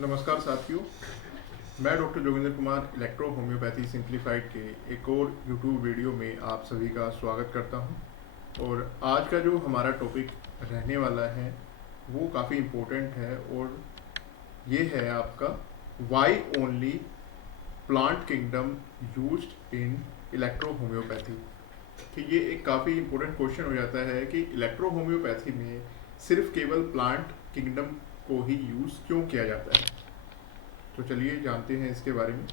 नमस्कार साथियों, मैं doctor Joginder Kumar electro homeopathy simplified के एक और यूट्यूब वीडियो में आप सभी का स्वागत करता हूं। और आज का जो हमारा टॉपिक रहने वाला है वो काफ़ी इम्पोर्टेंट है और ये है आपका why only plant kingdom used in electro homeopathy. कि ये एक काफ़ी इम्पोर्टेंट क्वेश्चन हो जाता है कि इलेक्ट्रो होम्योपैथी में सिर्फ केवल प्लांट किंगडम को ही यूज़ क्यों किया जाता है। तो चलिए जानते हैं इसके बारे में।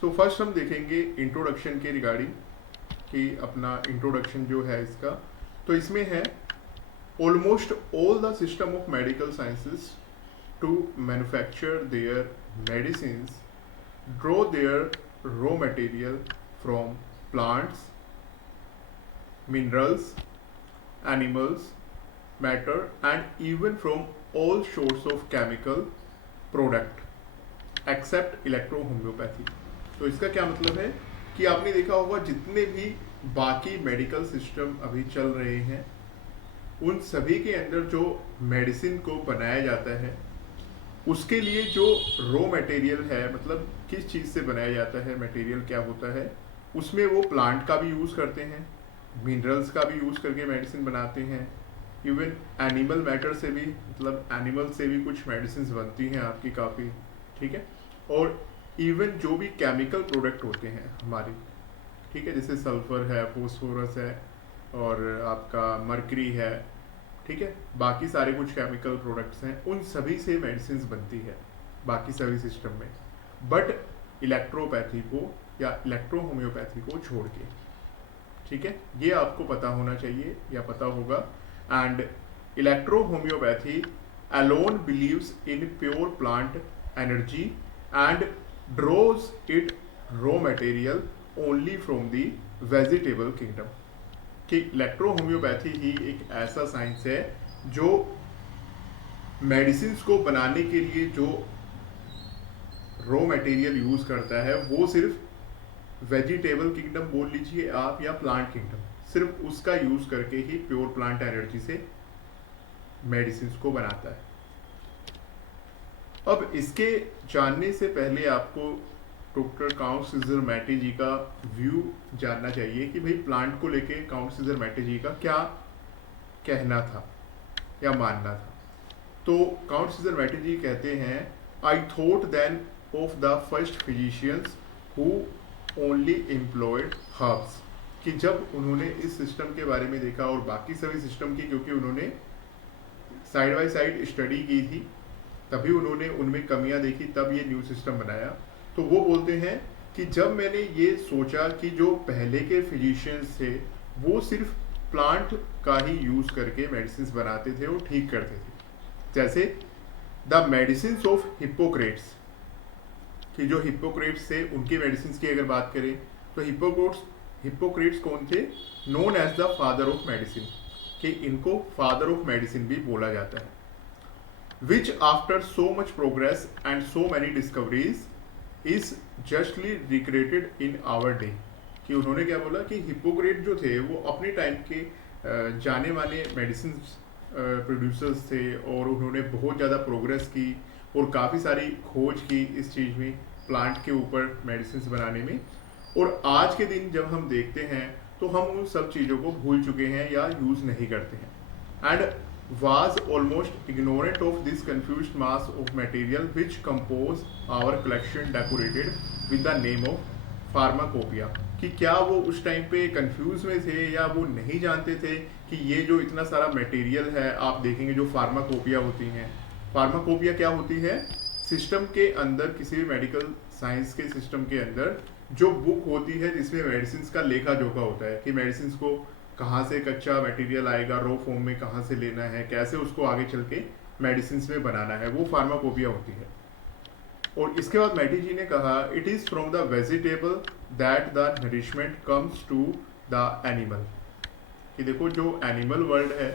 सो फर्स्ट हम देखेंगे इंट्रोडक्शन के रिगार्डिंग कि अपना इंट्रोडक्शन जो है इसका, तो इसमें है almost all the system of medical sciences to manufacture their medicine draw their raw material from plants, minerals, animals, matter and even from all sorts of chemical product except electrohomeopathy। तो इसका क्या मतलब है कि आपने देखा होगा जितने भी बाकी मेडिकल सिस्टम अभी चल रहे हैं उन सभी के अंदर जो मेडिसिन को बनाया जाता है उसके लिए जो रॉ मटेरियल है, मतलब किस चीज़ से बनाया जाता है, मटेरियल क्या होता है, उसमें वो प्लांट का भी यूज़ करते हैं, मिनरल्स का भी यूज़ करके मेडिसिन बनाते हैं, इवन एनिमल मैटर से भी, मतलब एनिमल से भी कुछ मेडिसिन बनती हैं आपकी काफ़ी, ठीक है। और इवन जो भी केमिकल प्रोडक्ट होते हैं हमारे, ठीक है, जैसे सल्फर है, फोस्फोरस है और आपका मर्करी है, ठीक है, बाकी सारे कुछ केमिकल प्रोडक्ट्स हैं, उन सभी से मेडिसिन बनती है बाकी सभी सिस्टम में, बट इलेक्ट्रोपैथी को या इलेक्ट्रो होम्योपैथी को छोड़ के, ठीक है, ये आपको पता होना चाहिए या पता होगा। And electro homeopathy alone believes in pure plant energy and draws it raw material only from the vegetable kingdom. कि इलेक्ट्रो होम्योपैथी ही एक ऐसा साइंस है जो मेडिसिन को बनाने के लिए जो रॉ मटेरियल यूज करता है वो सिर्फ वेजिटेबल किंगडम बोल लीजिए आप या प्लांट किंगडम, सिर्फ उसका यूज करके ही प्योर प्लांट एनर्जी से मेडिसिन को बनाता है। अब इसके जानने से पहले आपको डॉक्टर काउंट सीजर मैटे जी का व्यू जानना चाहिए कि भाई प्लांट को लेके काउंट सीजर मैटे जी का क्या कहना था या मानना था। तो काउंट सीजर मैटे जी कहते हैं, I thought then of the first physicians who only employed herbs. कि जब उन्होंने इस सिस्टम के बारे में देखा और बाकी सभी सिस्टम की, क्योंकि उन्होंने साइड बाय साइड स्टडी की थी, तभी उन्होंने उनमें कमियां देखी, तब ये न्यू सिस्टम बनाया। तो वो बोलते हैं कि जब मैंने ये सोचा कि जो पहले के फिजिशियंस थे वो सिर्फ प्लांट का ही यूज करके मेडिसिन बनाते थे और ठीक करते थे, जैसे द मेडिसिन ऑफ हिप्पोक्रेट्स, कि जो हिप्पोक्रेट्स थे उनकी मेडिसिन की अगर बात करें तो हिप्पोक्रेट्स कौन थे, known as the father of medicine, कि इनको फादर ऑफ मेडिसिन भी बोला जाता है। which after so much progress and so many discoveries is justly recreated in our day। कि उन्होंने क्या बोला कि हिप्पोक्रेट जो थे वो अपने टाइम के जाने माने मेडिसिन प्रोड्यूसर्स थे और उन्होंने बहुत ज़्यादा प्रोग्रेस की और काफ़ी सारी खोज की इस चीज़ में, प्लांट के ऊपर मेडिसिन बनाने में। और आज के दिन जब हम देखते हैं तो हम उन सब चीज़ों को भूल चुके हैं या यूज़ नहीं करते हैं। And was almost ignorant of this confused mass of material which compose our collection decorated with the name of pharmacopoeia। कि क्या वो उस टाइम पे कंफ्यूज में थे या वो नहीं जानते थे कि ये जो इतना सारा मटेरियल है, आप देखेंगे जो फार्माकोपिया होती हैं, फार्माकोपिया क्या होती है, सिस्टम के अंदर, किसी भी मेडिकल साइंस के सिस्टम के अंदर जो बुक होती है जिसमें मेडिसिन का लेखा जोखा होता है कि मेडिसिन को कहाँ से कच्चा मटेरियल आएगा, रॉ फॉर्म में कहाँ से लेना है, कैसे उसको आगे चल के मेडिसिन में बनाना है, वो फार्माकोपिया होती है। और इसके बाद मैटी जी ने कहा, it is from the vegetable that the nourishment comes to the animal. कि देखो जो एनिमल वर्ल्ड है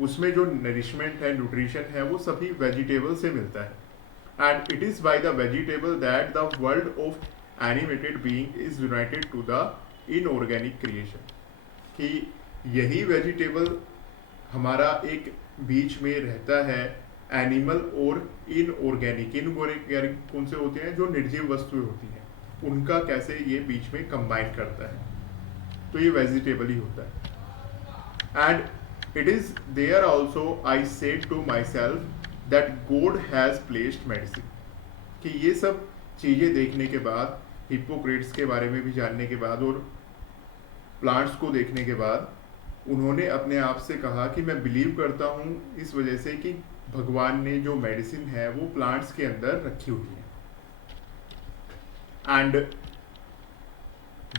उसमें जो नरिशमेंट है, न्यूट्रिशन है, वो सभी वेजिटेबल से मिलता है। And it is by the vegetable that the world of animated being is united to the inorganic creation. कि यही वेजिटेबल हमारा एक बीच में रहता है एनिमल और इनऑर्गेनिक। इनऑर्गेनिक कौन से होते हैं? जो निर्जीव वस्तुएं होती हैं, उनका कैसे ये बीच में कंबाइन करता है, तो ये वेजिटेबल ही होता है। And it is there also I said to myself that God has placed medicine. कि ये सब चीज़ें देखने के बाद, हिप्पोक्रेट्स के बारे में भी जानने के बाद और प्लांट्स को देखने के बाद, उन्होंने अपने आप से कहा कि मैं बिलीव करता हूँ इस वजह से कि भगवान ने जो मेडिसिन है वो प्लांट्स के अंदर रखी हुई है। And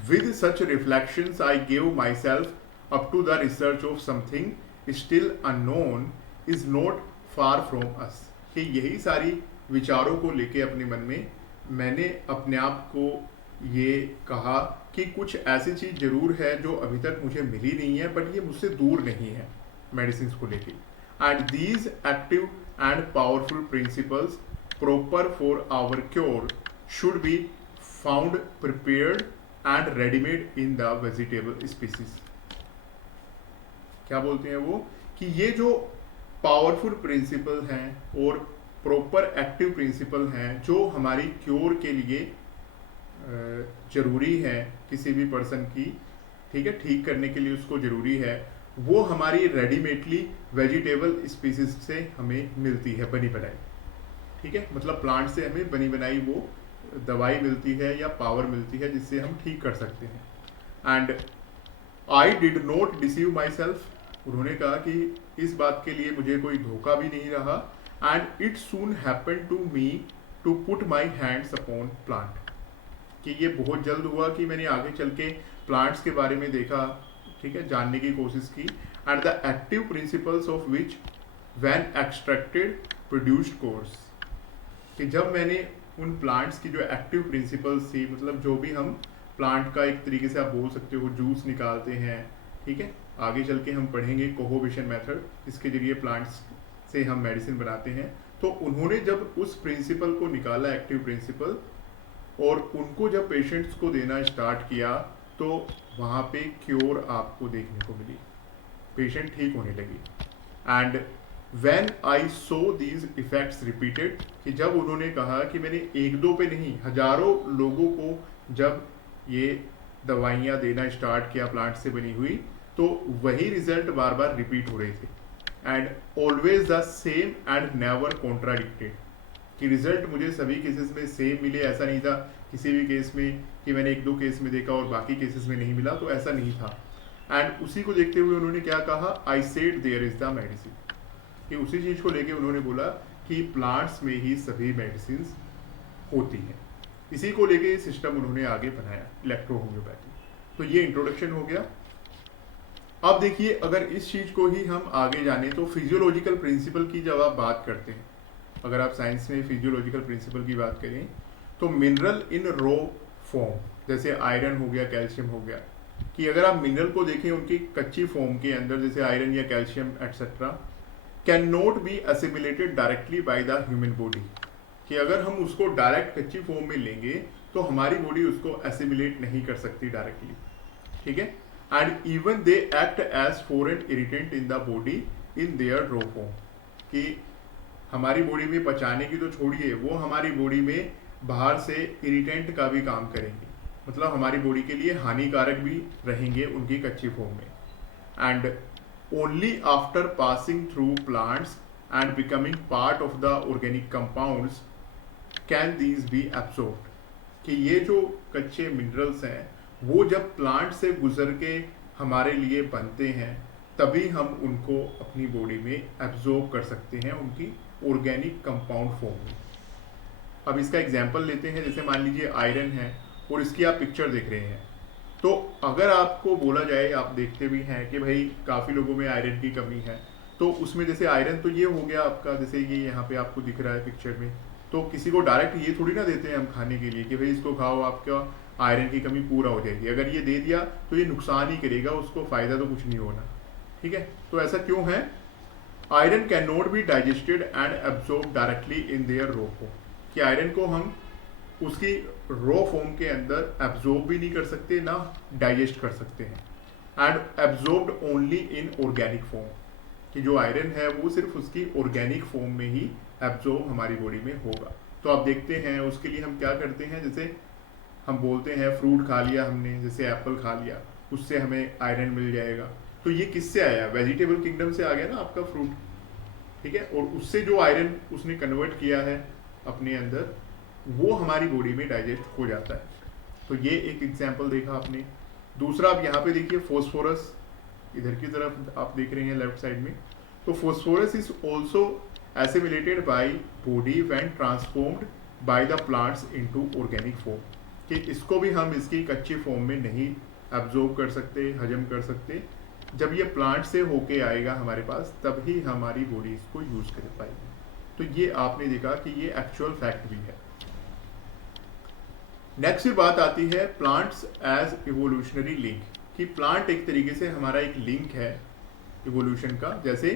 with such reflections I give myself up to the research of something still unknown is not far from us. कि यही सारी विचारों को लेके अपने मन में मैंने अपने आप को ये कहा कि कुछ ऐसी चीज़ जरूर है जो अभी तक मुझे मिली नहीं है, बट ये मुझसे दूर नहीं है मेडिसिन को लेके। And these active and powerful principles proper for our cure should be found prepared and readymade in the vegetable species. क्या बोलते हैं वो? कि ये जो पावरफुल प्रिंसिपल हैं और प्रॉपर एक्टिव प्रिंसिपल हैं जो हमारी क्योर के लिए जरूरी है किसी भी पर्सन की, ठीक है, ठीक करने के लिए उसको जरूरी है, वो हमारी रेडीमेडली वेजिटेबल स्पीसीज से हमें मिलती है, बनी बनाई। ठीक है, मतलब प्लांट से हमें बनी बनाई वो दवाई मिलती है या पावर मिलती है जिससे हम ठीक कर सकते हैं। And I did not deceive my self. उन्होंने कहा कि इस बात के लिए मुझे कोई धोखा भी नहीं रहा। And it soon happen to me to put my hands upon plant. कि ये बहुत जल्द हुआ कि मैंने आगे चल के प्लांट्स के बारे में देखा, ठीक है, जानने की कोशिश की। And the active principles of which when extracted produced course. कि जब मैंने उन प्लांट्स की जो एक्टिव प्रिंसिपल्स थी, मतलब जो भी हम प्लांट का एक तरीके से आप बोल सकते हो जूस निकालते हैं, ठीक है, आगे चल के हम पढ़ेंगे कोहोबिशन मेथड, इसके जरिए प्लांट्स से हम मेडिसिन बनाते हैं। तो उन्होंने जब उस प्रिंसिपल को निकाला, एक्टिव प्रिंसिपल, और उनको जब पेशेंट्स को देना स्टार्ट किया, तो वहाँ पे क्योर आपको देखने को मिली, पेशेंट ठीक होने लगी। And when I so these effects repeated, कि जब उन्होंने कहा कि मैंने एक दो पे नहीं हजारों लोगों को जब ये दवाइयाँ देना स्टार्ट किया प्लांट से बनी हुई, तो वही रिजल्ट बार बार रिपीट हो रहे थे। And always the same and never contradicted. कि रिजल्ट मुझे सभी केसेस में सेम मिले, ऐसा नहीं था किसी भी केस में कि मैंने एक दो केस में देखा और बाकी केसेस में नहीं मिला, तो ऐसा नहीं था। एंड उसी को देखते हुए उन्होंने क्या कहा, I said there is the medicine. कि उसी चीज़ को लेके उन्होंने बोला कि प्लांट्स में ही सभी मेडिसिन होती हैं। इसी को लेके ये सिस्टम उन्होंने आगे बनाया, इलेक्ट्रो होम्योपैथी। तो ये इंट्रोडक्शन हो गया। अब देखिए, अगर इस चीज़ को ही हम आगे जाने तो फिजियोलॉजिकल प्रिंसिपल की जब आप बात करते हैं, अगर आप साइंस में फिजियोलॉजिकल प्रिंसिपल की बात करें, तो मिनरल इन रो फॉर्म, जैसे आयरन हो गया, कैल्शियम हो गया, कि अगर आप मिनरल को देखें उनकी कच्ची फॉर्म के अंदर, जैसे आयरन या calcium etcetera, can not be assimilated directly by the human body. कि अगर हम उसको डायरेक्ट कच्ची फॉर्म में लेंगे तो हमारी बॉडी उसको असिमिलेट नहीं कर सकती डायरेक्टली, ठीक है। And even they act as foreign irritant in the body in their raw form. कि हमारी बॉडी में पचाने की तो छोड़िए, वो हमारी बॉडी में बाहर से इरिटेंट का भी काम करेंगे, मतलब हमारी बॉडी के लिए हानिकारक भी रहेंगे उनकी कच्ची फॉर्म में। And only after passing through plants and becoming part of the organic compounds can these be absorbed. कि ये जो कच्चे मिनरल्स हैं वो जब प्लांट से गुजर के हमारे लिए बनते हैं, तभी हम उनको अपनी बॉडी में एब्जॉर्ब कर सकते हैं उनकी ऑर्गेनिक कंपाउंड फॉर्म में। अब इसका एग्जांपल लेते हैं, जैसे मान लीजिए आयरन है और इसकी आप पिक्चर देख रहे हैं, तो अगर आपको बोला जाए, आप देखते भी हैं कि भाई काफ़ी लोगों में आयरन की कमी है, तो उसमें जैसे आयरन तो ये हो गया आपका, जैसे ये यहाँ पे आपको दिख रहा है पिक्चर में, तो किसी को डायरेक्ट ये थोड़ी ना देते हैं हम खाने के लिए कि भाई इसको खाओ, आपका आयरन की कमी पूरा हो जाएगी। अगर ये दे दिया तो ये नुकसान ही करेगा, उसको फ़ायदा तो कुछ नहीं होना, ठीक है। तो ऐसा क्यों है? Iron can not be digested and absorb directly in their raw form. कि आयरन को हम उसकी रो फॉर्म के अंदर एब्जॉर्ब भी नहीं कर सकते, ना डाइजेस्ट कर सकते हैं। And absorbed only in organic form. कि जो आयरन है वो सिर्फ उसकी ऑर्गेनिक फॉर्म में ही एब्जॉर्ब हमारी बॉडी में होगा। तो आप देखते हैं उसके लिए हम क्या करते हैं, जैसे हम बोलते हैं फ्रूट खा लिया हमने, जैसे एप्पल खा लिया, उससे हमें आयरन मिल जाएगा। तो ये किससे आया, वेजिटेबल किंगडम से आ गया ना आपका फ्रूट, ठीक है। और उससे जो आयरन उसने कन्वर्ट किया है अपने अंदर, वो हमारी बॉडी में डाइजेस्ट हो जाता है। तो ये एक एग्जाम्पल देखा आपने। दूसरा आप यहाँ पे देखिए फॉस्फोरस, इधर की तरफ आप देख रहे हैं लेफ्ट साइड में। तो phosphorus is also assimilated by body when transformed by the plants into organic form, कि इसको भी हम इसकी कच्ची फॉर्म में नहीं एब्जॉर्ब कर सकते, हजम कर सकते। जब ये प्लांट से होके आएगा हमारे पास, तब ही हमारी बॉडी इसको यूज कर पाएगी। तो ये आपने देखा कि ये एक्चुअल फैक्ट भी है। नेक्स्ट बात आती है प्लांट्स एज इवोल्यूशनरी लिंक, कि प्लांट एक तरीके से हमारा एक लिंक है इवोल्यूशन का। जैसे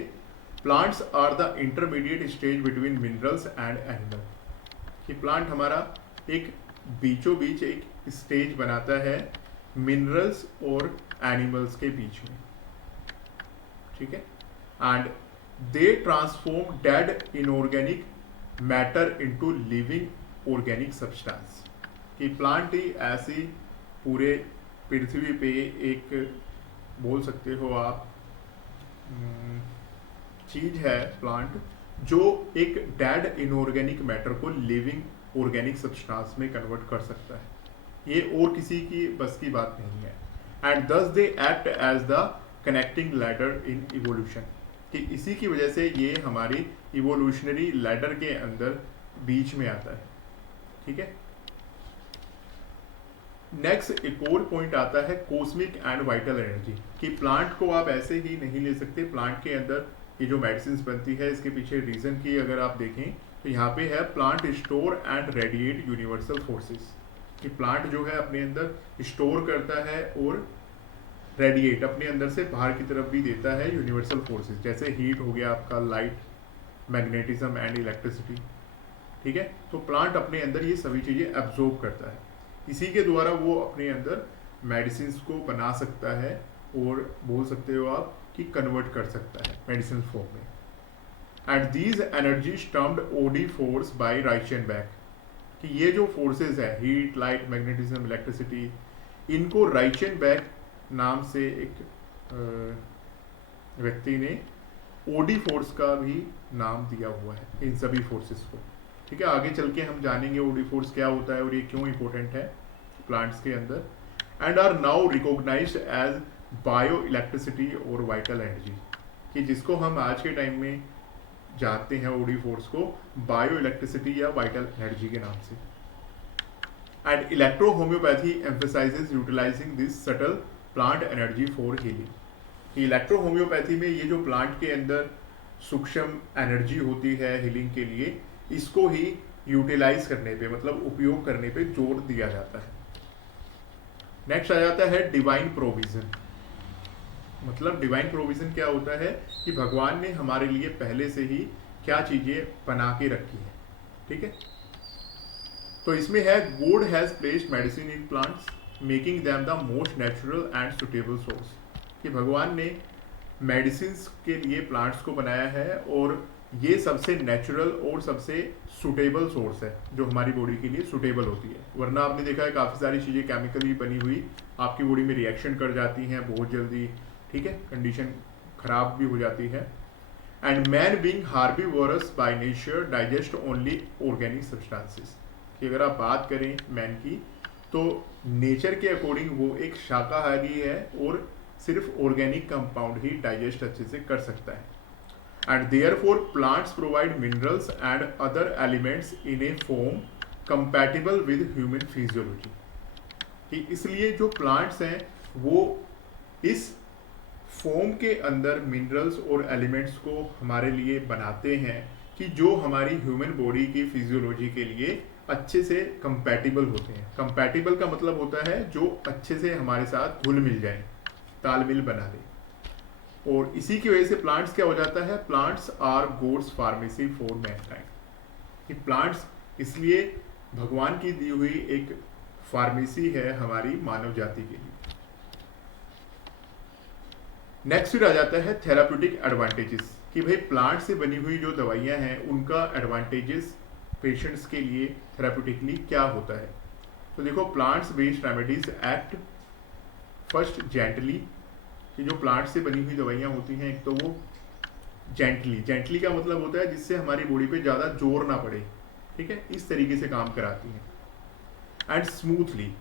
plants are the intermediate stage between minerals and animal, कि प्लांट हमारा एक बीचों बीच एक स्टेज बनाता है मिनरल्स और एनिमल्स के बीच में, ठीक है। And they transform dead inorganic matter into living organic substance, कि प्लांट ही ऐसी पूरे पृथ्वी पे एक बोल सकते हो आप चीज है प्लांट, जो एक डेड इनऑर्गेनिक मैटर को लिविंग ऑर्गेनिक सब्सटेंस में कन्वर्ट कर सकता है। ये और किसी की बस की बात नहीं है। And thus they act as the connecting ladder in evolution, कि इसी की वजह से ये हमारी इवोल्यूशनरी लैडर के अंदर बीच में आता है, ठीक है। नेक्स्ट एक और पॉइंट आता है कॉस्मिक एंड वाइटल एनर्जी, कि प्लांट को आप ऐसे ही नहीं ले सकते। प्लांट के अंदर ये जो मेडिसिन बनती है, इसके पीछे रीजन की अगर आप देखें तो यहाँ पे है plant store and radiate universal forces, कि प्लांट जो है अपने अंदर स्टोर करता है और रेडिएट अपने अंदर से बाहर की तरफ भी देता है यूनिवर्सल फोर्सेस, जैसे हीट हो गया आपका, लाइट, मैग्नेटिज्म एंड इलेक्ट्रिसिटी, ठीक है। तो प्लांट अपने अंदर ये सभी चीज़ें एब्जॉर्ब करता है, इसी के द्वारा वो अपने अंदर मेडिसिन को बना सकता है और बोल सकते हो आप कि कन्वर्ट कर सकता है मेडिसिन फॉर्म में। And these energy termed OD force by Reichenbach, कि ये जो फोर्सेस है हीट, लाइट, मैग्नेटिज्म, इलेक्ट्रिसिटी, इनको राइचेनबैक नाम से एक व्यक्ति ने ओडी फोर्स का भी नाम दिया हुआ है इन सभी फोर्सेस को, ठीक है। आगे चल के हम जानेंगे ओडी फोर्स क्या होता है और ये क्यों इंपॉर्टेंट है प्लांट्स के अंदर। And are now recognised as bioelectricity or vital energy, कि जिसको हम आज के टाइम में जानते हैं ओडी फोर्स को बायो इलेक्ट्रिसिटी या वाइटल एनर्जी के नाम से। And electro homeopathy emphasises utilising this subtle plant energy for healing, कि इलेक्ट्रो होम्योपैथी में ये जो प्लांट के अंदर सूक्ष्म एनर्जी होती है हीलिंग के लिए, इसको ही यूटिलाइज करने पे, मतलब उपयोग करने पे जोर दिया जाता है। नेक्स्ट आ जाता है डिवाइन प्रोविजन। मतलब डिवाइन प्रोविजन क्या होता है कि भगवान ने हमारे लिए पहले से ही क्या चीजें बना के रखी है, ठीक है। तो इसमें है God has placed medicine in plants making them the most natural and suitable source, कि भगवान ने मेडिसिन के लिए प्लांट्स को बनाया है और ये सबसे नेचुरल और सबसे सुटेबल सोर्स है जो हमारी बॉडी के लिए सुटेबल होती है। वरना आपने देखा है काफ़ी सारी चीज़ें केमिकली बनी हुई आपकी बॉडी में रिएक्शन कर जाती हैं बहुत जल्दी, ठीक है, कंडीशन खराब भी हो जाती है। And man being herbivores by nature digest only organic substances, कि अगर आप बात करें मैन की तो नेचर के अकॉर्डिंग वो एक शाकाहारी है और सिर्फ ऑर्गेनिक कंपाउंड ही डाइजेस्ट अच्छे से कर सकता है। And therefore plants provide minerals and other elements in a form compatible with human physiology, कि इसलिए जो प्लांट्स हैं वो इस फॉर्म के अंदर मिनरल्स और एलिमेंट्स को हमारे लिए बनाते हैं कि जो हमारी ह्यूमन बॉडी की फिजियोलॉजी के लिए अच्छे से कंपैटिबल होते हैं। कंपैटिबल का मतलब होता है जो अच्छे से हमारे साथ घुल मिल जाए, तालमेल बना ले। और इसी की वजह से प्लांट्स क्या हो जाता है, plants are God's pharmacy for mankind, कि प्लांट्स इसलिए भगवान की दी हुई एक फार्मेसी है हमारी मानव जाति के लिए। नेक्स्ट फिर आ जाता है थेराप्यूटिक एडवांटेजेस, कि भाई प्लांट से बनी हुई जो दवाइयाँ हैं उनका एडवांटेजेस पेशेंट्स के लिए थेराप्यूटिकली क्या होता है। तो देखो, plants based remedies act first gently, कि जो प्लांट से बनी हुई दवाइयाँ होती हैं एक तो वो जेंटली का मतलब होता है जिससे हमारी बॉडी पे ज़्यादा जोर ना पड़े, ठीक है, इस तरीके से काम कराती हैं। एंड स्मूथली,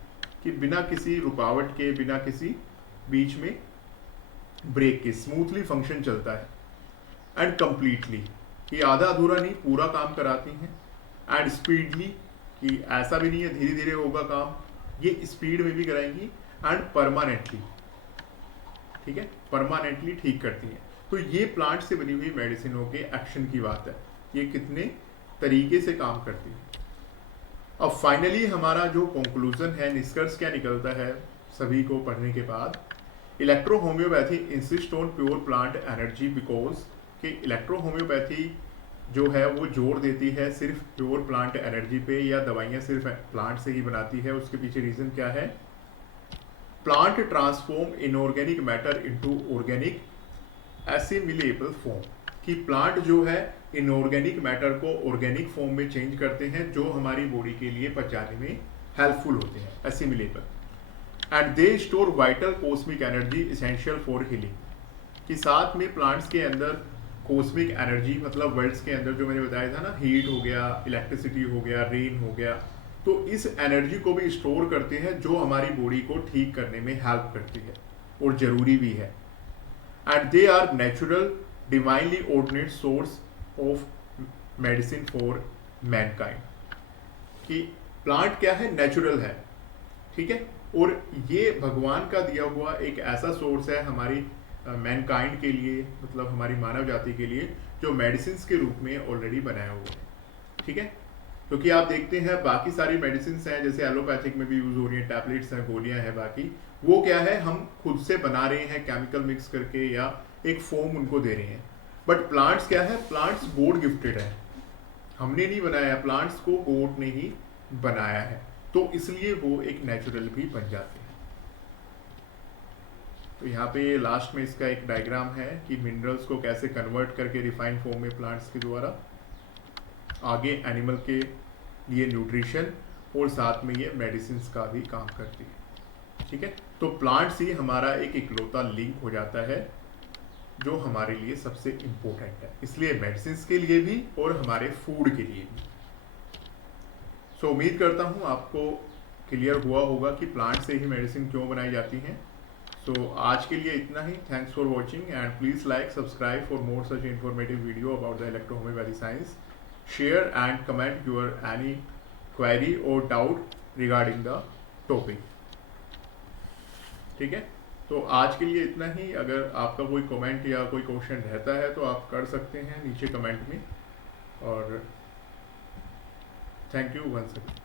कि बिना किसी रुकावट के, बिना किसी बीच में ब्रेक के स्मूथली फंक्शन चलता है। एंड कंप्लीटली, कि आधा अधूरा नहीं पूरा काम कराती हैं। एंड स्पीडली, कि ऐसा भी नहीं है धीरे धीरे होगा काम, ये स्पीड में भी कराएंगी। एंड परमानेंटली, ठीक है, परमानेंटली ठीक करती हैं। तो ये प्लांट से बनी हुई मेडिसिनों के एक्शन की बात है, ये कितने तरीके से काम करती है। अब फाइनली हमारा जो कंक्लूजन है, निष्कर्ष क्या निकलता है सभी को पढ़ने के बाद, electro homeopathy insist on pure plant energy because कि इलेक्ट्रो होम्योपैथी जो है वो जोर देती है सिर्फ प्योर प्लांट एनर्जी पे, या दवाइयाँ सिर्फ प्लांट से ही बनाती है। उसके पीछे रीज़न क्या है, plant transform inorganic matter into organic assimilable form, कि प्लांट जो है इनऑर्गेनिक मैटर को ऑर्गेनिक फॉर्म में चेंज करते हैं जो हमारी बॉडी के लिए पचाने में हेल्पफुल होते हैं, assimilable. And they store vital cosmic energy essential for healing, कि साथ में प्लांट्स के अंदर कॉस्मिक एनर्जी, मतलब वर्ल्ड्स के अंदर जो मैंने बताया था ना, हीट हो गया, इलेक्ट्रिसिटी हो गया, रेन हो गया, तो इस एनर्जी को भी स्टोर करते हैं जो हमारी बॉडी को ठीक करने में हेल्प करती है और ज़रूरी भी है। And they are natural divinely ordinate source of medicine for mankind, कि प्लांट क्या है, नेचुरल है, ठीक है, और ये भगवान का दिया हुआ एक ऐसा सोर्स है हमारी मैनकाइंड के लिए, मतलब हमारी मानव जाति के लिए, जो मेडिसिन के रूप में ऑलरेडी बनाया हुआ है, ठीक है। क्योंकि आप देखते हैं बाकी सारी मेडिसिन हैं, जैसे एलोपैथिक में भी यूज हो रही हैं, टैबलेट्स हैं, गोलियां हैं, बाकी वो क्या है हम खुद से बना रहे हैं केमिकल मिक्स करके, या एक फॉर्म उनको दे रहे हैं। बट प्लांट्स क्या है, प्लांट्स गॉड गिफ्टेड है, हमने नहीं बनाया, प्लांट्स को गॉड ने ही बनाया है, तो इसलिए वो एक नेचुरल भी बन जाते हैं। तो यहाँ पे लास्ट में इसका एक डायग्राम है कि मिनरल्स को कैसे कन्वर्ट करके रिफाइंड फॉर्म में प्लांट्स के द्वारा आगे एनिमल के लिए न्यूट्रिशन, और साथ में ये मेडिसिन का भी काम करती है, ठीक है। तो प्लांट्स ही हमारा एक इकलौता लिंक हो जाता है जो हमारे लिए सबसे इम्पोर्टेंट है, इसलिए मेडिसिन के लिए भी और हमारे फूड के लिए भी। सो उम्मीद करता हूँ आपको क्लियर हुआ होगा कि प्लांट से ही मेडिसिन क्यों बनाई जाती हैं। सो आज के लिए इतना ही। Thanks for watching and please like subscribe for more such informative video about the electro homeopathy science. Share and comment your any query और डाउट रिगार्डिंग द टॉपिक, ठीक है। तो आज के लिए इतना ही। अगर आपका कोई कमेंट या कोई क्वेश्चन रहता है तो आप कर सकते हैं नीचे कमेंट में, और थैंक यू वंस अगेन।